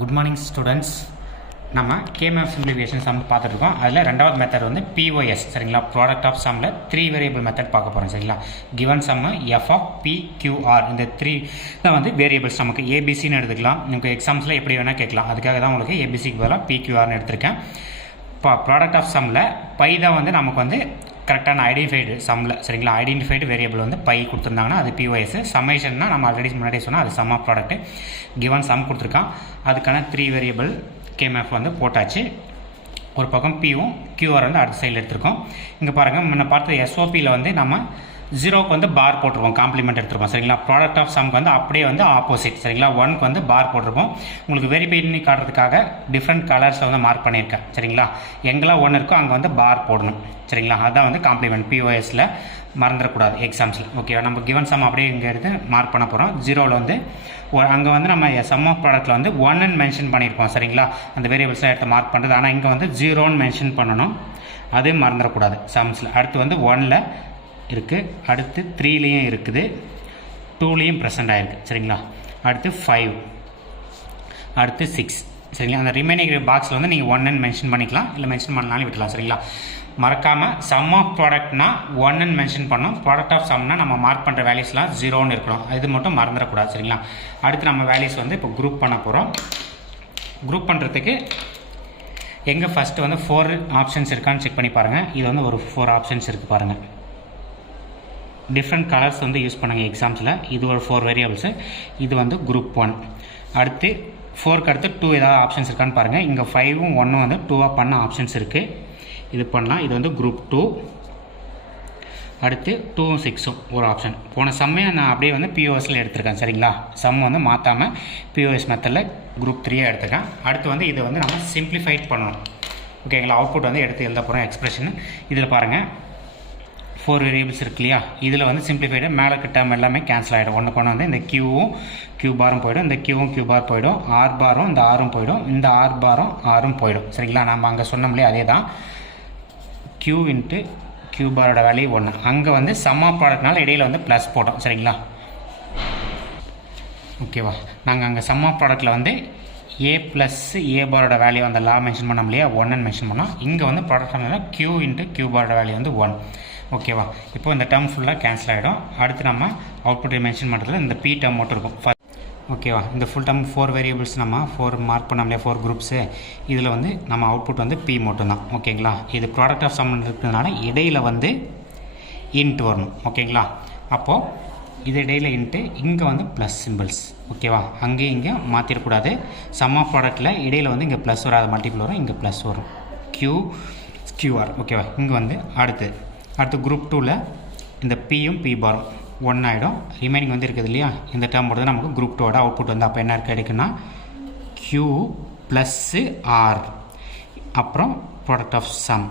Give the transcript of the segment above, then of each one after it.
Good morning students. நம்ம game simplification some பார்த்துருக்கோம். அதில் ரெண்டாவது மெத்தட் வந்து பிஓஎஸ் சரிங்களா, ப்ராடக்ட் ஆஃப் சம்மில் 3 வேரியபிள் மெத்தட் பார்க்க போகிறோம் சரிங்களா. Given sum F of P Q R, இந்த 3 தான் வந்து வேரியபிள்ஸ். நமக்கு ஏபிசின்னு எடுத்துக்கலாம், நமக்கு எக்ஸாம்ஸில் எப்படி வேணால் கேட்கலாம். அதுக்காக தான் உங்களுக்கு ஏபிசிக்கு பதிலாக பிக்யூஆர்னு எடுத்திருக்கேன். இப்போ ப்ராடக்ட் ஆஃப் சம்மில் பை தான் வந்து நமக்கு வந்து கரெக்டான ஐடென்டிஃபைடு சம்மில் சரிங்களா. ஐடென்டிஃபைடு வேரியபிள் வந்து பை கொடுத்துருந்தாங்கன்னா அது பிஓஎஸ். சம்மேஷன்னா நம்ம ஆல்ரெடி முன்னாடி சொன்னால் அது sum of product. Given sum கொடுத்துருக்கான், அதுக்கான 3 வேரியபிள் கேம்எஃப் வந்து போட்டாச்சு. ஒரு பக்கம் பியும் கியூஆர் வந்து அடுத்த சைடில் எடுத்திருக்கோம். இங்கே பாருங்கள், முன்ன பார்த்து எஸ்ஓபியில் வந்து நம்ம 0க்கு வந்து பார் போட்டிருப்போம், காம்ப்ளிமெண்ட் எடுத்துருப்போம் சரிங்களா. ப்ராடக்ட் ஆஃப் சம்க்கு வந்து அப்படியே வந்து ஆப்போசிட் சரிங்களா. 1க்கு வந்து பார் போட்டிருப்போம். உங்களுக்கு வெரிஃபை பண்ணி காட்டுறதுக்காக டிஃப்ரெண்ட் கலர்ஸில் வந்து மார்க் பண்ணியிருக்கேன் சரிங்களா. எங்கெல்லாம் 1 இருக்கோ அங்கே வந்து பார் போடணும் சரிங்களா. அதுதான் வந்து காம்ப்ளிமெண்ட் பிஓஎஸில் மறந்துடக்கூடாது எக்ஸாம்ஸில். ஓகேவா, நம்ம கிவன் சம் அப்படியே இங்கே எடுத்து மார்க் பண்ண போகிறோம். 0வில் வந்து அங்கே வந்து நம்ம சம் ஆஃப் ப்ராடக்ட்டில் வந்து 1ன்னு மென்ஷன் பண்ணியிருப்போம் சரிங்களா. அந்த வேரியபிள்ஸாக எடுத்து மார்க் பண்ணுறது. ஆனால் இங்கே வந்து 0ன்னு மென்ஷன் பண்ணணும், அதே மறந்துடக்கூடாது சம்ஸில். அடுத்து வந்து 1ல் இருக்குது, அடுத்து 3லேயும் இருக்குது, 2லேயும் ப்ரெசென்ட் ஆகிருக்கு சரிங்களா. அடுத்து 5, அடுத்து 6 சரிங்களா. அந்த ரிமைனிங் பாக்ஸில் வந்து நீங்கள் 1ன்னு மென்ஷன் பண்ணிக்கலாம், இல்லை மென்ஷன் பண்ணாலும் விட்டுலாம் சரிங்களா. மறக்காமல் சம் ஆஃப் ப்ராடக்ட்னா 1ன்னு மென்ஷன் பண்ணோம், ப்ராடக்ட் ஆஃப் சம்னா நம்ம மார்க் பண்ணுற வேல்யூஸ்லாம் 0ன்னு இருக்கணும். இது மட்டும் மறந்துடக்கூடாது சரிங்களா. அடுத்து நம்ம வேல்யூஸ் வந்து இப்போ குரூப் பண்ண போகிறோம். குரூப் பண்ணுறதுக்கு எங்கே ஃபஸ்ட்டு வந்து 4 ஆப்ஷன்ஸ் இருக்கான்னு செக் பண்ணி பாருங்கள். இது வந்து ஒரு 4 ஆப்ஷன்ஸ் இருக்குது பாருங்கள். டிஃப்ரெண்ட் கலர்ஸ் வந்து யூஸ் பண்ணுங்கள் எக்ஸாம்ஸில். இது ஒரு 4 வேரியபிள்ஸு. இது வந்து குரூப் 1. அடுத்து 4க்கு அடுத்து 2 ஏதாவது ஆப்ஷன்ஸ் இருக்கான்னு பாருங்கள். இங்கே 5ம் 1ம் வந்து 2ஆக பண்ண ஆப்ஷன்ஸ் இருக்குது, இது பண்ணலாம். இது வந்து குரூப் 2. அடுத்து 2ம் 6ம் ஒரு ஆப்ஷன். போன சம்மே நான் அப்படியே வந்து பிஓஎஸில் எடுத்திருக்கேன் சரிங்களா. சம் வந்து மாற்றாமல் பிஓஎஸ் மெத்தடில் குரூப் 3 எடுத்துருக்கேன். அடுத்து வந்து இதை வந்து நம்ம சிம்பிளிஃபைட் பண்ணணும் ஓகேங்களா. அவுட்புட் வந்து எடுத்து எழுத போகிறோம் எக்ஸ்பிரஷன். இதில் பாருங்கள் 4 வேரியபிள்ஸ் இருக்கு இல்லையா. இதில் வந்து சிம்பிளிஃபைடு மேலே இருக்க டேர்ம் எல்லாமே கேன்சல் ஆகிடும். ஒன்று கொண்டு வந்து இந்த கியூவும் கியூ பாரும் போயிடும், இந்த கியூவும் கியூ பார் போயிடும், ஆர் பாரும் இந்த ஆரும் போயிடும், இந்த ஆர் பாரும் ஆரும் போயிடும் சரிங்களா. நம்ம அங்கே சொன்னோம்லையே அதே தான். கியூ இன்ட்டு கியூ பாரோட வேல்யூ 1. அங்கே வந்து சம் ஆஃப் ப்ராடக்ட்னால இடையில் வந்து ப்ளஸ் போட்டோம் சரிங்களா. ஓகேவா, நாங்கள் அங்கே சம் ஆஃப் ப்ராடக்ட்டில் வந்து ஏ ப்ளஸ் ஏ பாரோட வேல்யூ அந்த லா மென்ஷன் பண்ணோம் இல்லையா, 1ன்னு மென்ஷன் பண்ணோம். இங்கே வந்து ப்ராடக்ட் கியூ இன்ட்டு கியூ பாரோட வேல்யூ வந்து 1. ஓகேவா, இப்போ இந்த டேர்ம் ஃபுல்லாக கேன்சல் ஆகிடும். அடுத்து நம்ம அவுட்புட்டை மென்ஷன் பண்ணுறதுல இந்த பி டேர்ம் மட்டும் இருக்கும். ஓகேவா, இந்த ஃபுல் டேர்ம் 4 வேரியபிள்ஸ் நம்ம 4 மார்க் பண்ணோம்லையா, 4 குரூப்ஸு. இதில் வந்து நம்ம அவுட்புட் வந்து பி மட்டும்தான் ஓகேங்களா. இது ப்ராடக்ட் ஆஃப் சம் இருக்கிறதுனால இடையில் வந்து இன்ட் வரணும் ஓகேங்களா. அப்போது இது இடையில் இன்ட்டு, இங்கே வந்து ப்ளஸ் சிம்பிள்ஸ் ஓகேவா. அங்கேயும் இங்கே மாற்றிடக்கூடாது. சம் ஆஃப் ப்ராடக்ட்டில் இடையில் வந்து இங்கே ப்ளஸ் வராது, மல்டிபிள் வரும், இங்கே ப்ளஸ் வரும். கியூஆர் ஓகேவா. இங்கே வந்து அடுத்து குரூப் 2ல் இந்த பியும் பி பாரும் 1 ஆகிடும். ரிமைனிங் வந்து இருக்குது இல்லையா, இந்த டேர்ம் போடுறது நமக்கு குரூப் 2ஓட அவுட்புட் வந்து அப்போ என்ன கிடைக்குன்னா கியூ ப்ளஸ்ஸு ஆர், அப்புறம் ப்ராடக்ட் ஆஃப் சம்.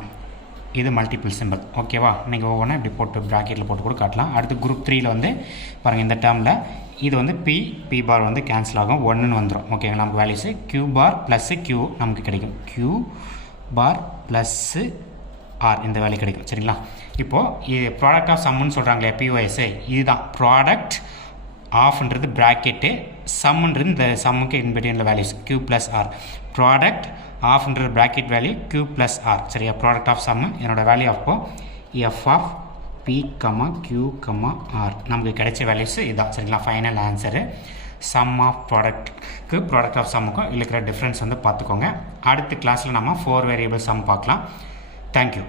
இது மல்டிபிள் சிம்பிள் ஓகேவா. நீங்கள் ஒவ்வொன்றா இப்படி போட்டு ப்ராக்கெட்டில் போட்டு கூட காட்டலாம். அடுத்து குரூப் 3ல் வந்து பாருங்கள், இந்த டேர்மில் இது வந்து பி பார் வந்து கேன்சல் ஆகும், 1ன்னு வந்துடும் ஓகேங்களா. நமக்கு values Q bar plus Q நமக்கு கிடைக்கும், கியூ பார் ப்ளஸ்ஸு ஆர் இந்த வேல்யூ கிடைக்கும் சரிங்களா. இப்போது இது ப்ராடக்ட் ஆஃப் சம்முன்னு சொல்கிறாங்களே பிஓஎஸ்ஸு, இதுதான் ப்ராடக்ட் ஆஃப்ன்றது ப்ராக்கெட்டு, சம்ன்றது இந்த சம்முக்கு இன்பிட்வீனில் values Q plus R. Product ஆஃப்ன்றது bracket value Q plus R சரியா. ப்ராடக்ட் ஆஃப் சம்மு என்னோடய வேல்யூ அப்போ F of P comma Q comma R நமக்கு கிடைச்ச வேல்யூஸ் இதுதான் சரிங்களா. Final answer. சம் ஆஃப் ப்ராடக்ட்க்கு ப்ராடக்ட் ஆஃப் சம்முக்கும் இருக்கிற டிஃப்ரென்ஸ் வந்து பார்த்துக்கோங்க. அடுத்த கிளாஸில் நம்ம 4 வேரியபிள் சம் பார்க்கலாம். Thank you.